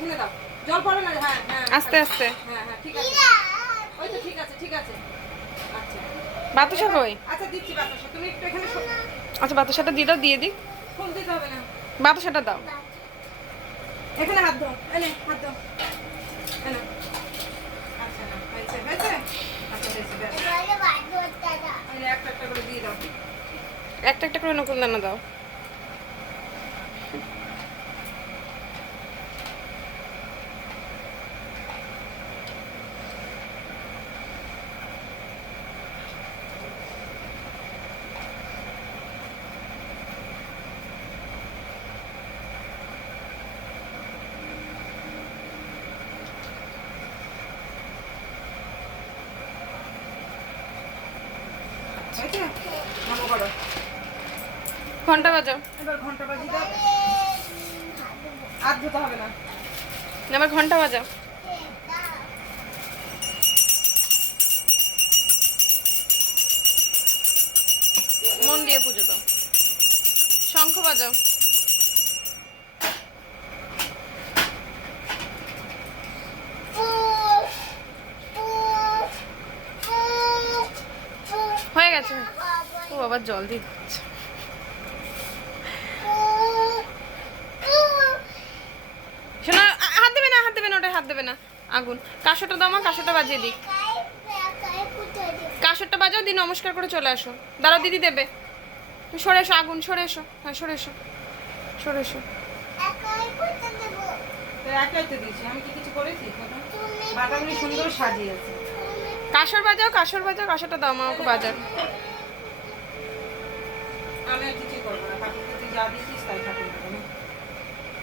এখানে দাও, জল পড়ে না। হ্যাঁ হ্যাঁ, আস্তে আস্তে। হ্যাঁ হ্যাঁ, ঠিক আছে, ওই তো ঠিক আছে ঠিক আছে। আচ্ছা বাতাসা কই? আচ্ছা দিচ্ছি বাতাসা, তুমি একটু এখানে আচ্ছা বাতাসাটা দিয়ে দাও, দিয়ে দিক। ফুল দিতে হবে না, বাতাসাটা দাও। এখানে হাত দাও, এনে হাত দাও, এনে। আচ্ছা না হয়েছে হয়েছে, আচ্ছা হয়েছে, ব্যাস এই একটা একটা করে দিয়ে দাও। একটা একটা করে নকুল দানা দাও। হয়েছে, নামো করো। ঘন্টা বাজাও। এবার ঘন্টা বাজি দাও, হাত ধুতে হবে না। এবার ঘন্টা বাজাও। মন দিয়ে পুজো দাও। শঙ্খ বাজাও। হয়ে গেছে। ও আবার জল দিয়ে দিচ্ছে। শোনো, হাত দেবে না, হাত দেবে না, ওটাই হাত দেবে না। আগুন, কাঁসরটা দাও, মা কাঁসরটা বাজিয়ে দিই। কাঁসরটা বাজাও, দিয়ে নমস্কার করে চলে আসো। দাঁড়াও, দিদি দেবে। তুমি সরে এসো, আগুন সরে এসো। হ্যাঁ সরে এসো, সরে এসো। একাই তো দিয়েছি, আমি কি কিছু করেছি? বাটাগুলি সুন্দর সাজিয়েছে। কাঁসর বাজাও, কাঁসর বাজাও, কাঁসরটা দাও মা, ওকে বাজার। আমি আর কিছুই করবো না, ঠাকুরকে তুই যা দিয়েছিস তাই ঠাকুর দেবো না,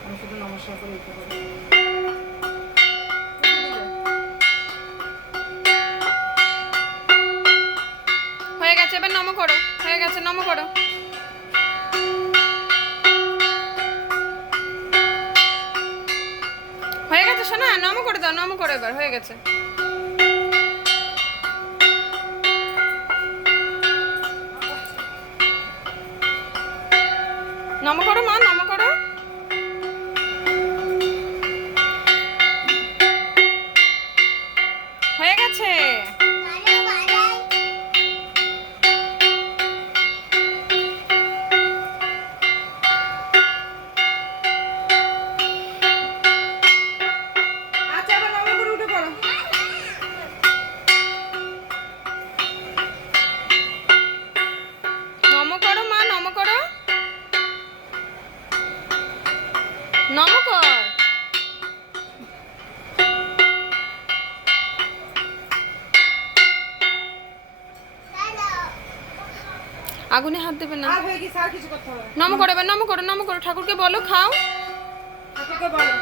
আমি শুধু নমস্কার করে দিতে পারি। হয়ে গেছে, এবার নম করো। হয়ে গেছে, নম করো। হয়ে গেছে শোনা, নম করে দাও, নম করো এবার, হয়ে গেছে। নম করো মা, নম করো। হয়ে গেছে। আচ্ছা এবার নমো করে উঠে পড়ো। নম করো মা, নম করো। নম কর। আগুনে হাত দেবে না। আর হয়ে গেছে, আর কিছু করতে হবে না। নম করো এবার, নম করো, নম করো। ঠাকুরকে বলো খাও। ঠাকুরকে বলো।